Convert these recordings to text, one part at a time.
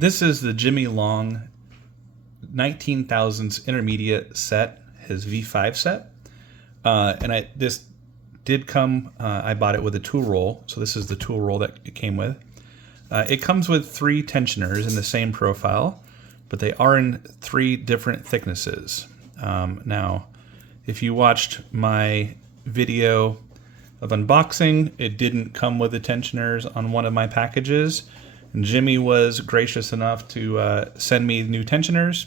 this is the JimyLongs 19,000s Intermediate set, his V5 set. This did come, I bought it with a tool roll, so this is the tool roll that it came with. It comes with 3 tensioners in the same profile, but they are in 3 different thicknesses. Now, if you watched my video of unboxing, it didn't come with the tensioners on one of my packages. And Jimmy was gracious enough to send me new tensioners.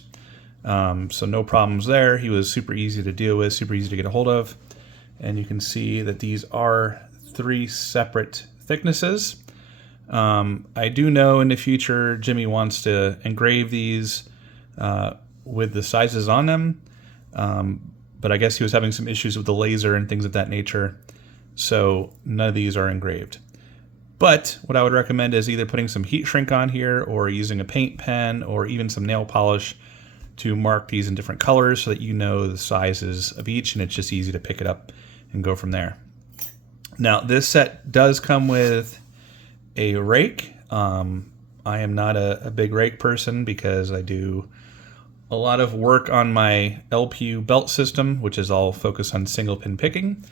So no problems there. He was super easy to deal with, super easy to get a hold of. And you can see that these are 3 separate thicknesses. I do know in the future Jimmy wants to engrave these with the sizes on them. But I guess he was having some issues with the laser and things of that nature. So none of these are engraved. But what I would recommend is either putting some heat shrink on here or using a paint pen or even some nail polish to mark these in different colors so that you know the sizes of each, and it's just easy to pick it up and go from there. Now, this set does come with a rake. I am not a big rake person because I do a lot of work on my LPU belt system, which is all focused on single pin picking.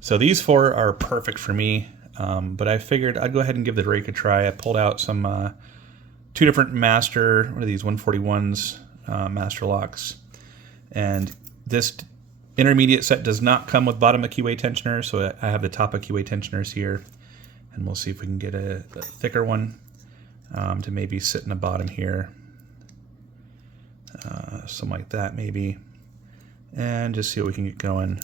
So these 4 are perfect for me. But I figured I'd go ahead and give the rake a try. I pulled out some 2 different master, what are these, 141s, master locks. And this intermediate set does not come with bottom AQA tensioners, so I have the top AQA tensioners here. And we'll see if we can get a thicker one to maybe sit in the bottom here. Something like that maybe. And just see what we can get going.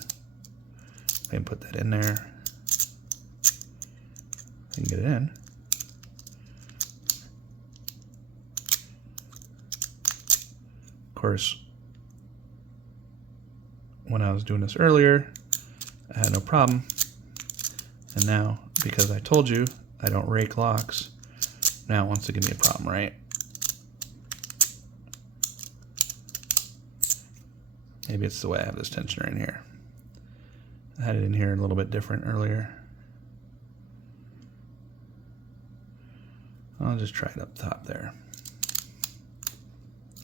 I can put that in there. You can get it in. Of course, when I was doing this earlier, I had no problem. And now, because I told you I don't rake locks, now it wants to give me a problem, right? Maybe it's the way I have this tensioner in here. I had it in here a little bit different earlier. I'll just try it up top there.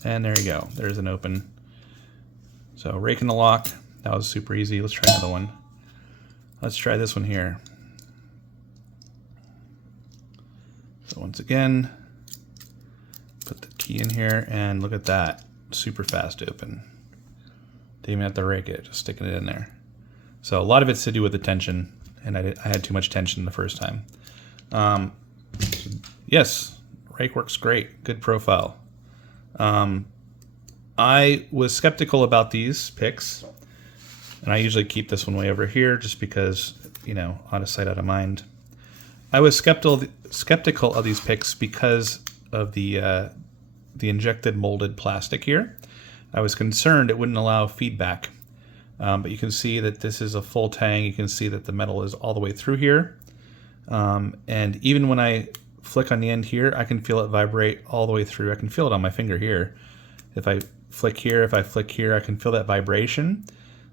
And there you go. There's an open. So raking the lock, that was super easy. Let's try another one. Let's try this one here. So once again, put the key in here and look at that. Super fast open. Didn't even have to rake it, just sticking it in there. So a lot of it's to do with the tension, and I had too much tension the first time. Yes, rake works great. Good profile. I was skeptical about these picks, and I usually keep this one way over here just because, you know, out of sight, out of mind. I was skeptical of these picks because of the injected molded plastic here. I was concerned it wouldn't allow feedback, but you can see that this is a full tang. You can see that the metal is all the way through here, and even when I flick on the end here, I can feel it vibrate all the way through. I can feel it on my finger here. If I flick here, if I flick here, I can feel that vibration.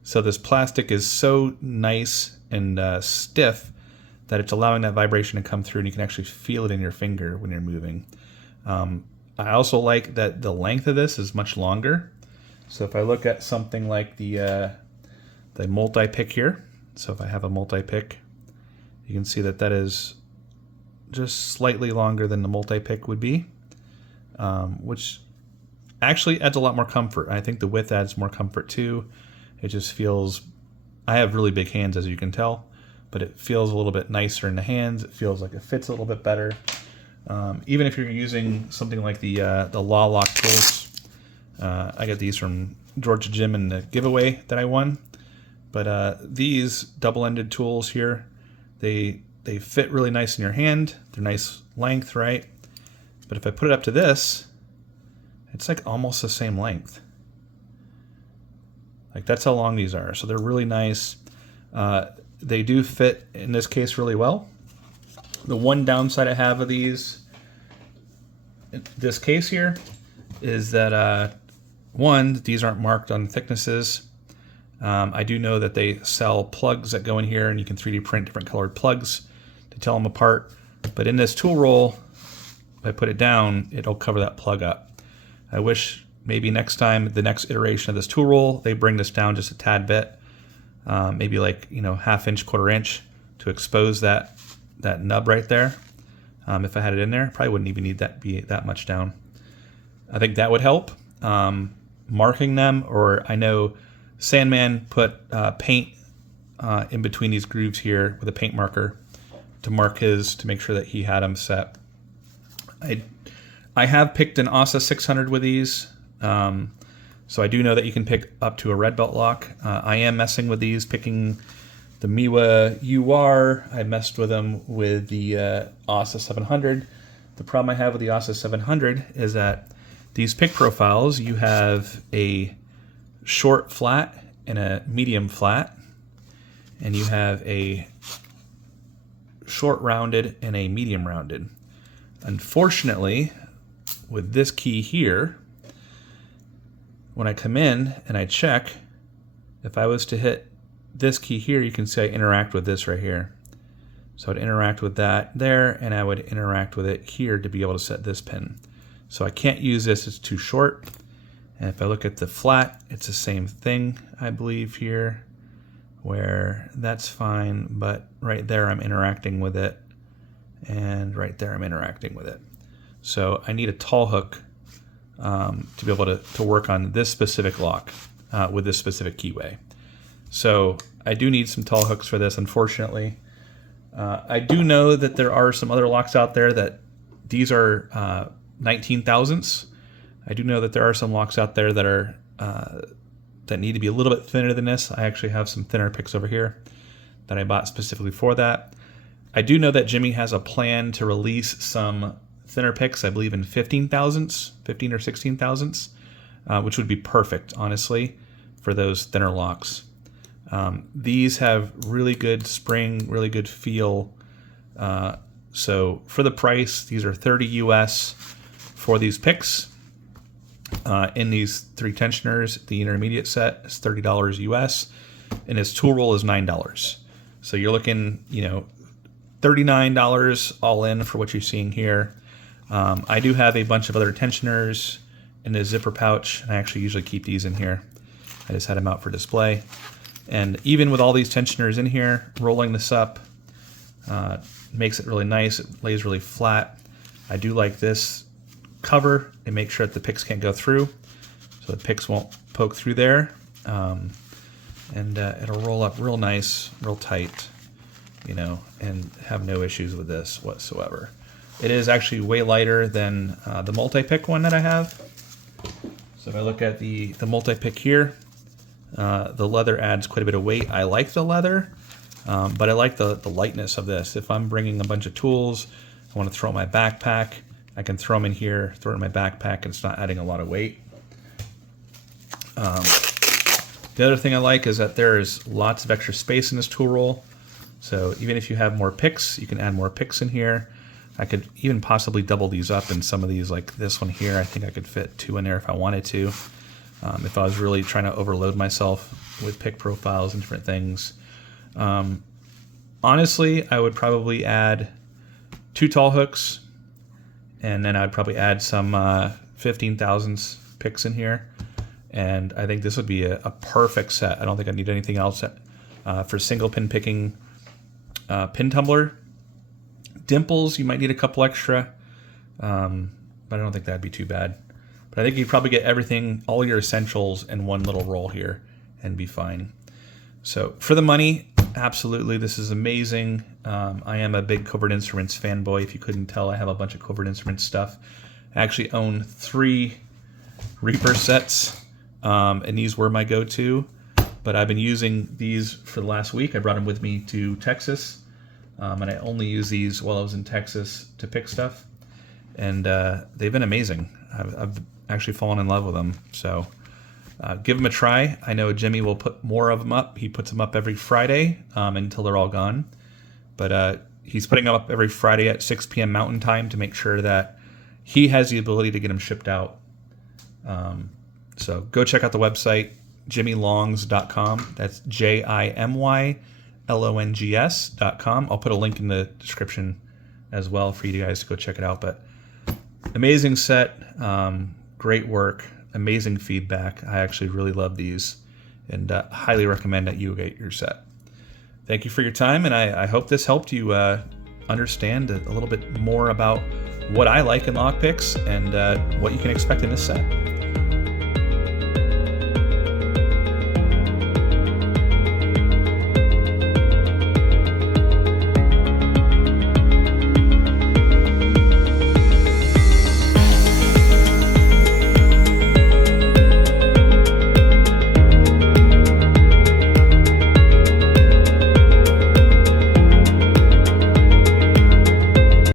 So this plastic is so nice and stiff that it's allowing that vibration to come through, and you can actually feel it in your finger when you're moving. I also like that the length of this is much longer. So if I look at something like the multi-pick here, so if I have a multi-pick, you can see that that is just slightly longer than the multi-pick would be, which actually adds a lot more comfort. I think the width adds more comfort too. It just feels, I have really big hands, as you can tell, but it feels a little bit nicer in the hands. It feels like it fits a little bit better. Even if you're using something like the Law Lock tools, I got these from Georgia Jim in the giveaway that I won. But these double-ended tools here, they fit really nice in your hand. They're nice length, right? But if I put it up to this, it's like almost the same length. Like that's how long these are. So they're really nice. They do fit in this case really well. The one downside I have of these, this case here, is that one, these aren't marked on thicknesses. I do know that they sell plugs that go in here, and you can 3D print different colored plugs to tell them apart. But in this tool roll, if I put it down, it'll cover that plug up. I wish maybe next time, the next iteration of this tool roll, they bring this down just a tad bit, maybe like, you know, 1/2 inch, 1/4 inch to expose that nub right there. If I had it in there, probably wouldn't even need that be that much down. I think that would help. Marking them, or I know Sandman put paint in between these grooves here with a paint marker to mark his, to make sure that he had them set. I have picked an ASA 600 with these, so I do know that you can pick up to a red belt lock. I am messing with these, picking the Miwa UR. I messed with them with the ASA 700. The problem I have with the ASA 700 is that these pick profiles, you have a short flat and a medium flat, and you have a short rounded and a medium rounded. Unfortunately, with this key here, when I come in and I check, if I was to hit this key here, you can see I interact with this right here. So I'd interact with that there, and I would interact with it here to be able to set this pin. So I can't use this, it's too short. And if I look at the flat, it's the same thing, I believe, here, where that's fine, but right there I'm interacting with it, and right there I'm interacting with it. So I need a tall hook to be able to work on this specific lock with this specific keyway. So I do need some tall hooks for this, unfortunately. I do know that there are some other locks out there that these are 19 thousandths. I do know that there are some locks out there that are that need to be a little bit thinner than this. I actually have some thinner picks over here that I bought specifically for that. I do know that Jimmy has a plan to release some thinner picks, I believe in 15 thousandths, 15 or 16 thousandths, which would be perfect, honestly, for those thinner locks. These have really good spring, really good feel. So for the price, these are 30 US for these picks. In these 3 tensioners, the intermediate set is $30 US, and his tool roll is $9. So you're looking, you know, $39 all in for what you're seeing here. I do have a bunch of other tensioners in a zipper pouch, and I actually usually keep these in here. I just had them out for display. And even with all these tensioners in here, rolling this up makes it really nice. It lays really flat. I do like this cover and make sure that the picks can't go through, so the picks won't poke through there. And it'll roll up real nice, real tight, you know, and have no issues with this whatsoever. It is actually way lighter than the multi-pick one that I have. So if I look at the multi-pick here, the leather adds quite a bit of weight. I like the leather, but I like the lightness of this. If I'm bringing a bunch of tools, I want to throw in my backpack, I can throw them in here, throw it in my backpack, and it's not adding a lot of weight. The other thing I like is that there is lots of extra space in this tool roll. So even if you have more picks, you can add more picks in here. I could even possibly double these up in some of these, like this one here. I think I could fit 2 in there if I wanted to. If I was really trying to overload myself with pick profiles and different things. Honestly, I would probably add 2 tall hooks, and then I'd probably add some 15 thousandths picks in here. And I think this would be a perfect set. I don't think I need anything else for single pin picking pin tumbler. Dimples, you might need a couple extra, but I don't think that'd be too bad. But I think you'd probably get everything, all your essentials in one little roll here and be fine. So for the money, absolutely, this is amazing. I am a big Covert Instruments fanboy. If you couldn't tell, I have a bunch of Covert Instruments stuff. I actually own 3 Reaper sets, and these were my go-to. But I've been using these for the last week. I brought them with me to Texas, and I only use these while I was in Texas to pick stuff. And they've been amazing. I've actually fallen in love with them. So give them a try. I know Jimmy will put more of them up. He puts them up every Friday until they're all gone. But he's putting them up every Friday at 6 p.m. Mountain Time to make sure that he has the ability to get them shipped out. So go check out the website, JimyLongs.com. That's JimyLongs.com. I'll put a link in the description as well for you guys to go check it out. But amazing set, great work, amazing feedback. I actually really love these, and highly recommend that you get your set. Thank you for your time, and I hope this helped you understand a little bit more about what I like in lockpicks and what you can expect in this set.